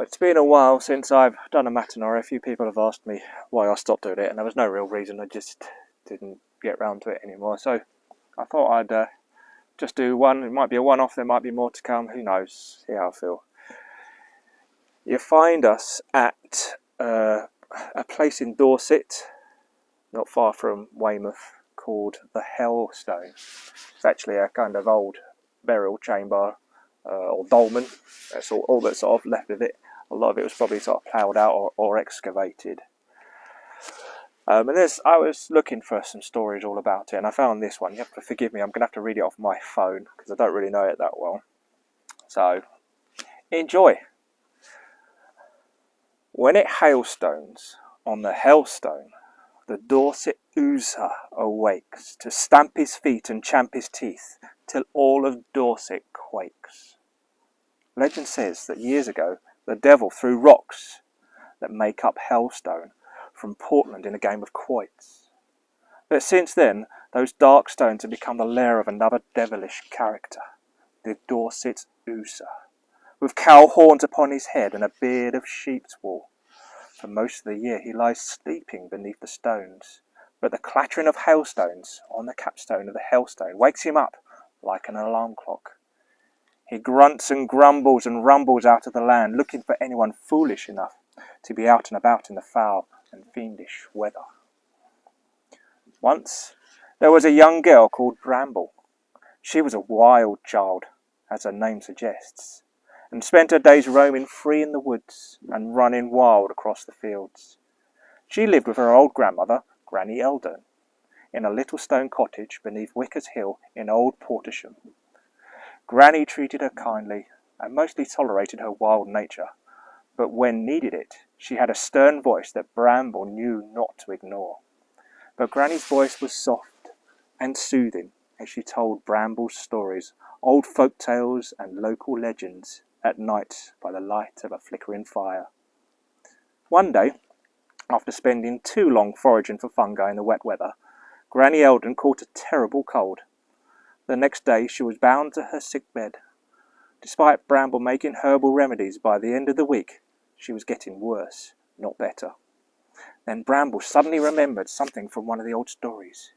Well, it's been a while since I've done a Mattanory. A few people have asked me why I stopped doing it, and there was no real reason. I just didn't get round to it anymore. So I thought I'd just do one. It might be a one-off, there might be more to come. Who knows? See how I feel. You find us at a place in Dorset, not far from Weymouth, called the Hellstone. It's actually a kind of old burial chamber or dolmen. That's all that's sort of left of it. A lot of it was probably sort of ploughed out or excavated. And I was looking for some stories all about it, and I found this one. You have to forgive me, I'm going to have to read it off my phone because I don't really know it that well. So, enjoy. When it hailstones on the Hellstone, the Dorset Ooser awakes to stamp his feet and champ his teeth till all of Dorset quakes. Legend says that years ago the devil threw rocks that make up Hellstone from Portland in a game of quoits. But since then, those dark stones have become the lair of another devilish character, the Dorset Ooser, with cow horns upon his head and a beard of sheep's wool. For most of the year he lies sleeping beneath the stones, but the clattering of hailstones on the capstone of the Hellstone wakes him up like an alarm clock. He grunts and grumbles and rumbles out of the land, looking for anyone foolish enough to be out and about in the foul and fiendish weather. Once there was a young girl called Bramble. She was a wild child, as her name suggests, and spent her days roaming free in the woods and running wild across the fields. She lived with her old grandmother, Granny Eldon, in a little stone cottage beneath Wicker's Hill in Old Portersham. Granny treated her kindly and mostly tolerated her wild nature, but when needed it, she had a stern voice that Bramble knew not to ignore. But Granny's voice was soft and soothing as she told Bramble's stories, old folk tales and local legends at night by the light of a flickering fire. One day, after spending too long foraging for fungi in the wet weather, Granny Eldon caught a terrible cold. The next day she was bound to her sick bed. Despite Bramble making herbal remedies, by the end of the week she was getting worse, not better. Then Bramble suddenly remembered something from one of the old stories.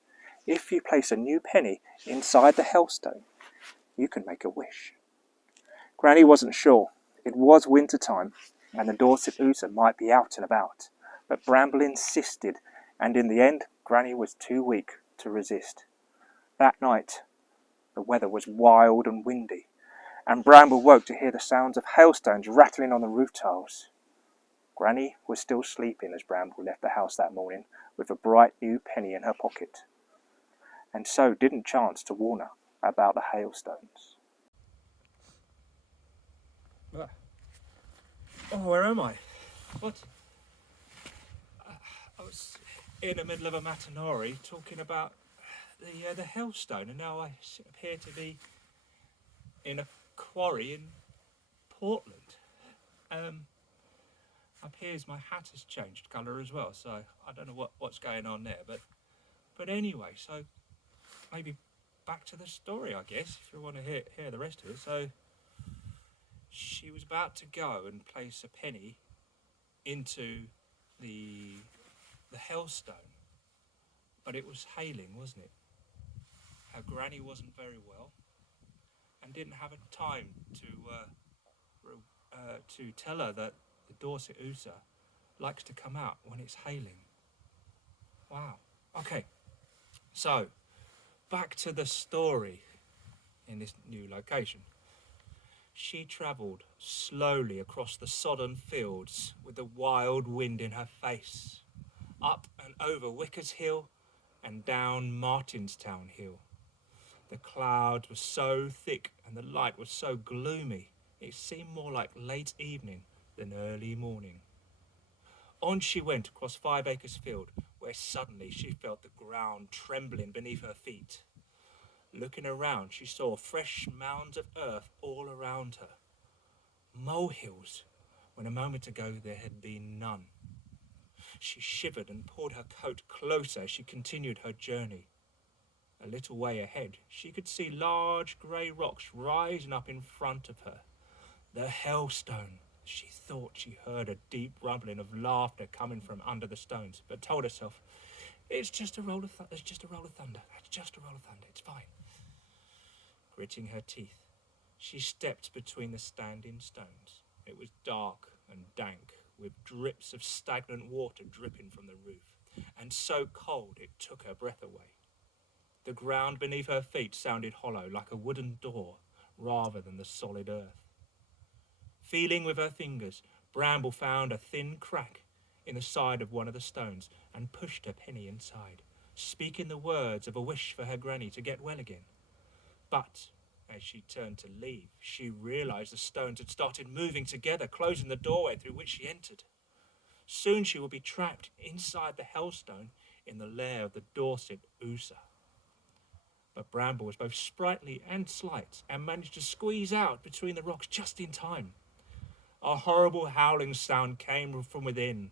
If you place a new penny inside the Hellstone, you can make a wish. Granny wasn't sure. It was winter time, and the Dorset Ooser might be out and about, but Bramble insisted, and in the end Granny was too weak to resist. That night the weather was wild and windy, and Bramble woke to hear the sounds of hailstones rattling on the roof tiles. Granny was still sleeping as Bramble left the house that morning with a bright new penny in her pocket, and so didn't chance to warn her about the hailstones. Oh, where am I? What? I was in the middle of a Mattanory talking about the Hellstone, and now I appear to be in a quarry in Portland. Appears my hat has changed colour as well, so I don't know what's going on there. But anyway, so maybe back to the story, I guess, if you want to hear the rest of it. So she was about to go and place a penny into the Hellstone, but it was hailing, wasn't it? Her granny wasn't very well and didn't have a time to tell her that the Dorset Ooser likes to come out when it's hailing. Wow. Okay, so back to the story in this new location. She travelled slowly across the sodden fields with the wild wind in her face, up and over Wicker's Hill and down Martinstown Hill. The clouds were so thick and the light was so gloomy, it seemed more like late evening than early morning. On she went across 5 acres field, where suddenly she felt the ground trembling beneath her feet. Looking around, she saw fresh mounds of earth all around her. Molehills, when a moment ago there had been none. She shivered and pulled her coat closer as she continued her journey. A little way ahead, she could see large grey rocks rising up in front of her. The Hellstone, She thought she heard a deep rumbling of laughter coming from under the stones, but told herself, it's just a roll of thunder. It's just a roll of thunder. It's just a roll of thunder. It's fine. Gritting her teeth, she stepped between the standing stones. It was dark and dank, with drips of stagnant water dripping from the roof, and so cold it took her breath away. The ground beneath her feet sounded hollow, like a wooden door, rather than the solid earth. Feeling with her fingers, Bramble found a thin crack in the side of one of the stones and pushed her penny inside, speaking the words of a wish for her granny to get well again. But as she turned to leave, she realised the stones had started moving together, closing the doorway through which she entered. Soon she would be trapped inside the hellstone in the lair of the Dorset Ooser. But Bramble was both sprightly and slight, and managed to squeeze out between the rocks just in time. A horrible howling sound came from within.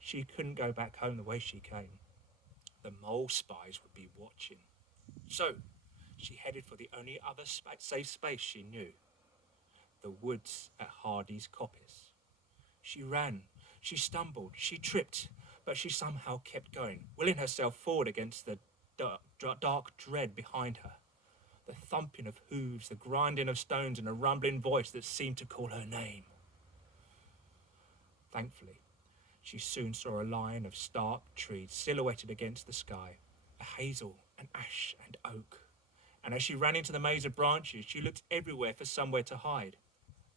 She couldn't go back home the way she came. The mole spies would be watching. So she headed for the only other safe space she knew, the woods at Hardy's Coppice. She ran, she stumbled, she tripped, but she somehow kept going, willing herself forward against the dark dread behind her. The thumping of hooves, the grinding of stones, and a rumbling voice that seemed to call her name. Thankfully, she soon saw a line of stark trees silhouetted against the sky, a hazel, an ash, and oak. And as she ran into the maze of branches, she looked everywhere for somewhere to hide.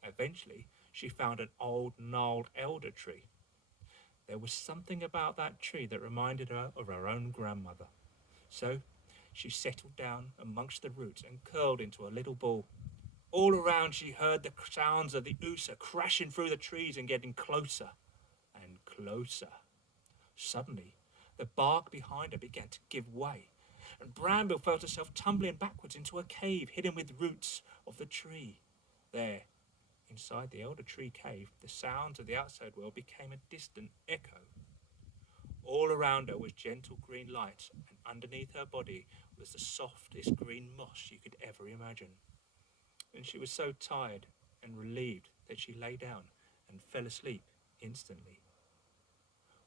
Eventually, she found an old, gnarled elder tree. There was something about that tree that reminded her of her own grandmother. So she settled down amongst the roots and curled into a little ball. All around she heard the sounds of the Ooser crashing through the trees and getting closer and closer. Suddenly, the bark behind her began to give way, and Bramble felt herself tumbling backwards into a cave hidden with roots of the tree. There, inside the elder tree cave, the sounds of the outside world became a distant echo. All around her was gentle green light, and underneath her body was the softest green moss you could ever imagine. And she was so tired and relieved that she lay down and fell asleep instantly.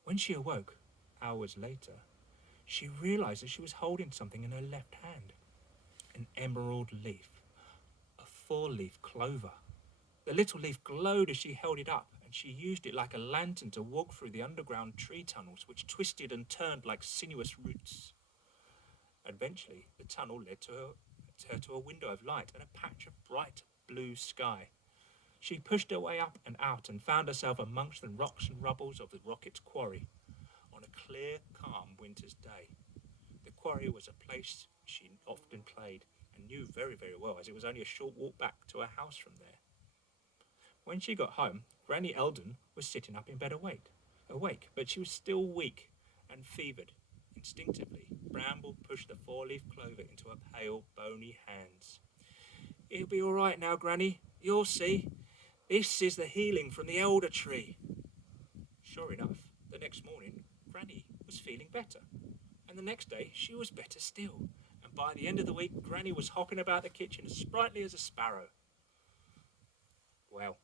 When she awoke, hours later, she realised that she was holding something in her left hand. An emerald leaf, a 4-leaf clover. The little leaf glowed as she held it up, and she used it like a lantern to walk through the underground tree tunnels, which twisted and turned like sinuous roots. Eventually, the tunnel led to her to a window of light and a patch of bright blue sky. She pushed her way up and out and found herself amongst the rocks and rubbles of the Rocket's quarry on a clear, calm winter's day. The quarry was a place she often played and knew very, very well, as it was only a short walk back to her house from there. When she got home, Granny Eldon was sitting up in bed awake, but she was still weak and fevered. Instinctively, Bramble pushed the 4-leaf clover into her pale, bony hands. It'll be all right now, Granny. You'll see. This is the healing from the elder tree. Sure enough, the next morning, Granny was feeling better. And the next day, she was better still. And by the end of the week, Granny was hopping about the kitchen as sprightly as a sparrow. Well,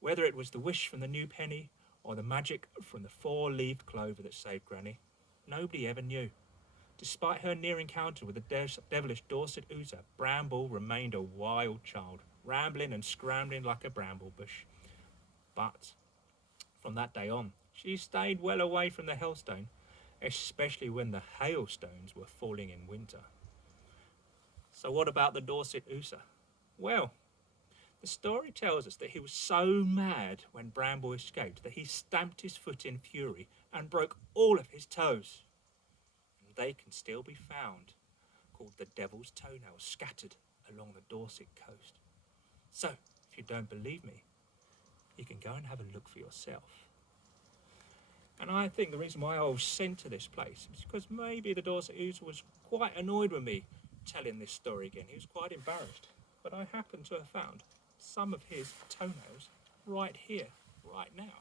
whether it was the wish from the new penny or the magic from the 4-leaf clover that saved Granny, nobody ever knew. Despite her near encounter with the devilish Dorset Ooser, Bramble remained a wild child, rambling and scrambling like a bramble bush. But from that day on, she stayed well away from the Hellstone, especially when the hailstones were falling in winter. So what about the Dorset Ooser? Well, the story tells us that he was so mad when Bramble escaped that he stamped his foot in fury and broke all of his toes. And they can still be found, called the Devil's Toenails, scattered along the Dorset coast. So, if you don't believe me, you can go and have a look for yourself. And I think the reason why I was sent to this place is because maybe the Dorset Ooser was quite annoyed with me telling this story again. He was quite embarrassed. But I happen to have found some of his toenails right here, right now.